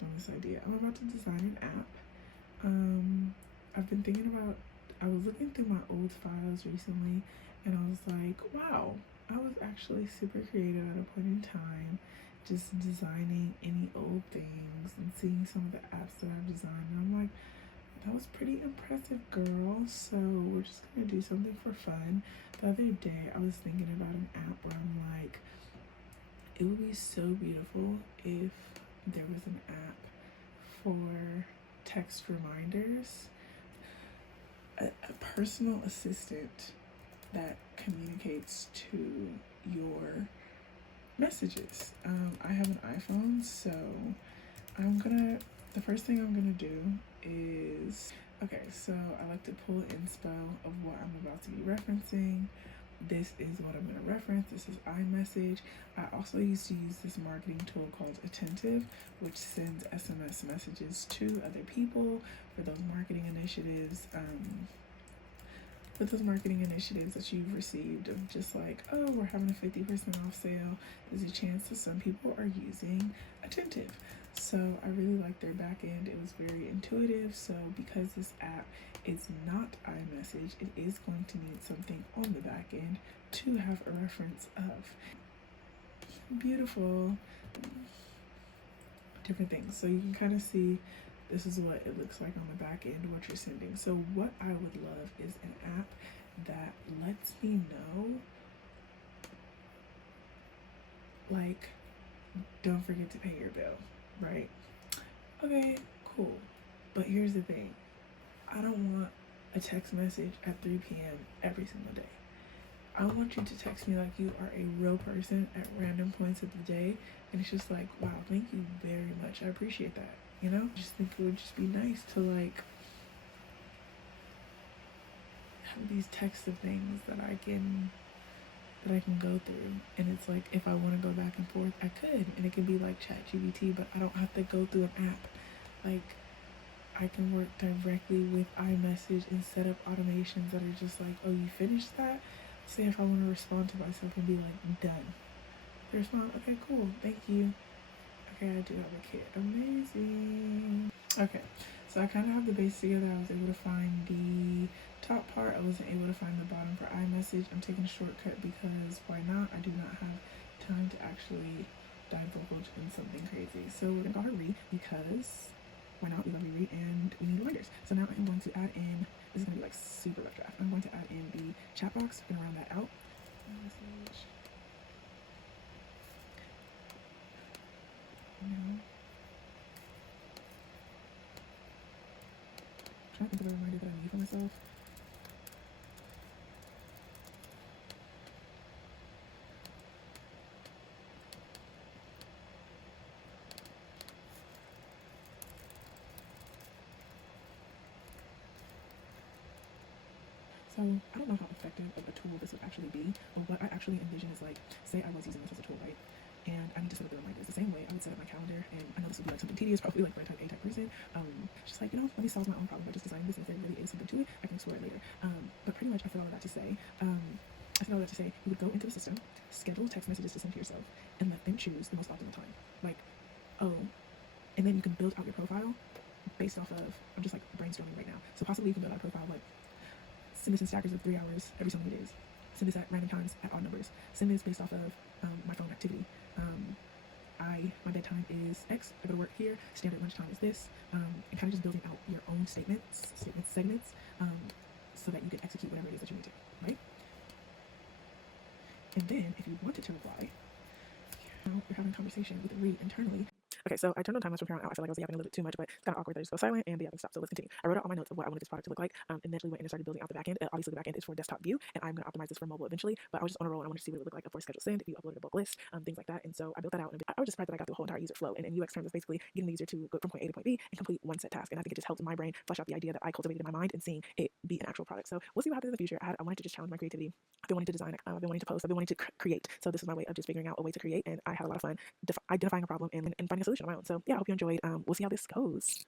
embarked on this idea. I'm about to design an app. I've been thinking about, I was looking through my old files recently and I was like, wow, I was actually super creative at a point in time, just designing any old things and seeing some of the apps that I've designed. And I'm like, that was pretty impressive, girl. So we're just gonna do something for fun. The other day, I was thinking about an app where I'm like, it would be so beautiful if there was an app for text reminders, a personal assistant that communicates to your messages. I have an iPhone, so the first thing I'm gonna do is, okay, so I like to pull inspo of what I'm about to be referencing. This is what I'm gonna reference. This is iMessage. I also used to use this marketing tool called Attentive, which sends SMS messages to other people for those marketing initiatives. That you've received of just like, oh, we're having a 50% off sale. There's a chance that some people are using Attentive. So I really like their back end. It was very intuitive. So because this app is not iMessage, it is going to need something on the back end to have a reference of. Beautiful. Different things. So you can kind of see this is what it looks like on the back end, what you're sending. So what I would love is an app that lets me know, like, don't forget to pay your bill, right? Okay, cool. But here's the thing. I don't want a text message at 3 p.m. every single day. I want you to text me like you are a real person at random points of the day. And it's just like, wow, thank you very much. I appreciate that. You know, I just think it would just be nice to like have these texts of things that I can go through. And it's like, if I want to go back and forth, I could, and it can be like ChatGPT, but I don't have to go through an app. Like, I can work directly with iMessage and set up automations that are just like, oh, you finished that? Say if I want to respond to myself and be like, done. Respond, okay, cool, thank you. Okay, I do have a kit. Amazing. Okay, so I kind of have the base together. I was able to find the top part. I wasn't able to find the bottom for iMessage. I'm taking a shortcut because why not? I do not have time to actually divulge in something crazy. So we're gonna call her Ree because why not? We love Ree and we need reminders. So now I'm going to add in, this is gonna be like super rough draft. I'm going to add in the chat box. I'm gonna round that out. Message. No. I'm trying to think of a reminder that I need for myself. So I don't know how effective of a tool this would actually be, but what I actually envision is like, say I was using this as a tool, right? And I need to set up the reminders the same way I would set up my calendar. And I know this would be like something tedious, probably like for a type A type person. Just like, you know, let me solve my own problem by just designing this. And if there really is something to it, I can explore it later. But pretty much I said all of that to say, you would go into the system, schedule text messages to send to yourself, and let them choose the most optimal time. Like, oh, and then you can build out your profile based off of, I'm just like brainstorming right now. So possibly you can build out a profile like, send this in stackers of 3 hours every so many days. Send this at random times at odd numbers. Send this based off of my phone activity. My bedtime is X. I go to work here. Standard lunchtime is this. And kind of just building out your own segments, so that you can execute whatever it is that you need to, right? And then if you wanted to reply, now you're having a conversation with Ree internally. Okay, so I turned on time lapse from here on out. I feel like I was yapping a little bit too much, but it's kind of awkward that I just go silent and the yapping stopped. So let's continue. I wrote out all my notes of what I wanted this product to look like, and eventually went in and started building out the backend. Obviously, the backend is for desktop view, and I'm going to optimize this for mobile eventually. But I was just on a roll, and I wanted to see what it would look like for scheduled send if you uploaded a bulk list, things like that. And so I built that out, and I was just surprised that I got the whole entire user flow. And in UX terms, it's basically getting the user to go from point A to point B and complete one set task. And I think it just helped my brain flesh out the idea that I cultivated in my mind and seeing it be an actual product. So we'll see what happens in the future. I wanted to just challenge my creativity. I've been wanting to design, I've been wanting to post, I've been wanting to create. So this is my way of just figuring out a way to create, and I had a lot of fun identifying a problem and finding a solution on my own. So yeah, I hope you enjoyed. We'll see how this goes.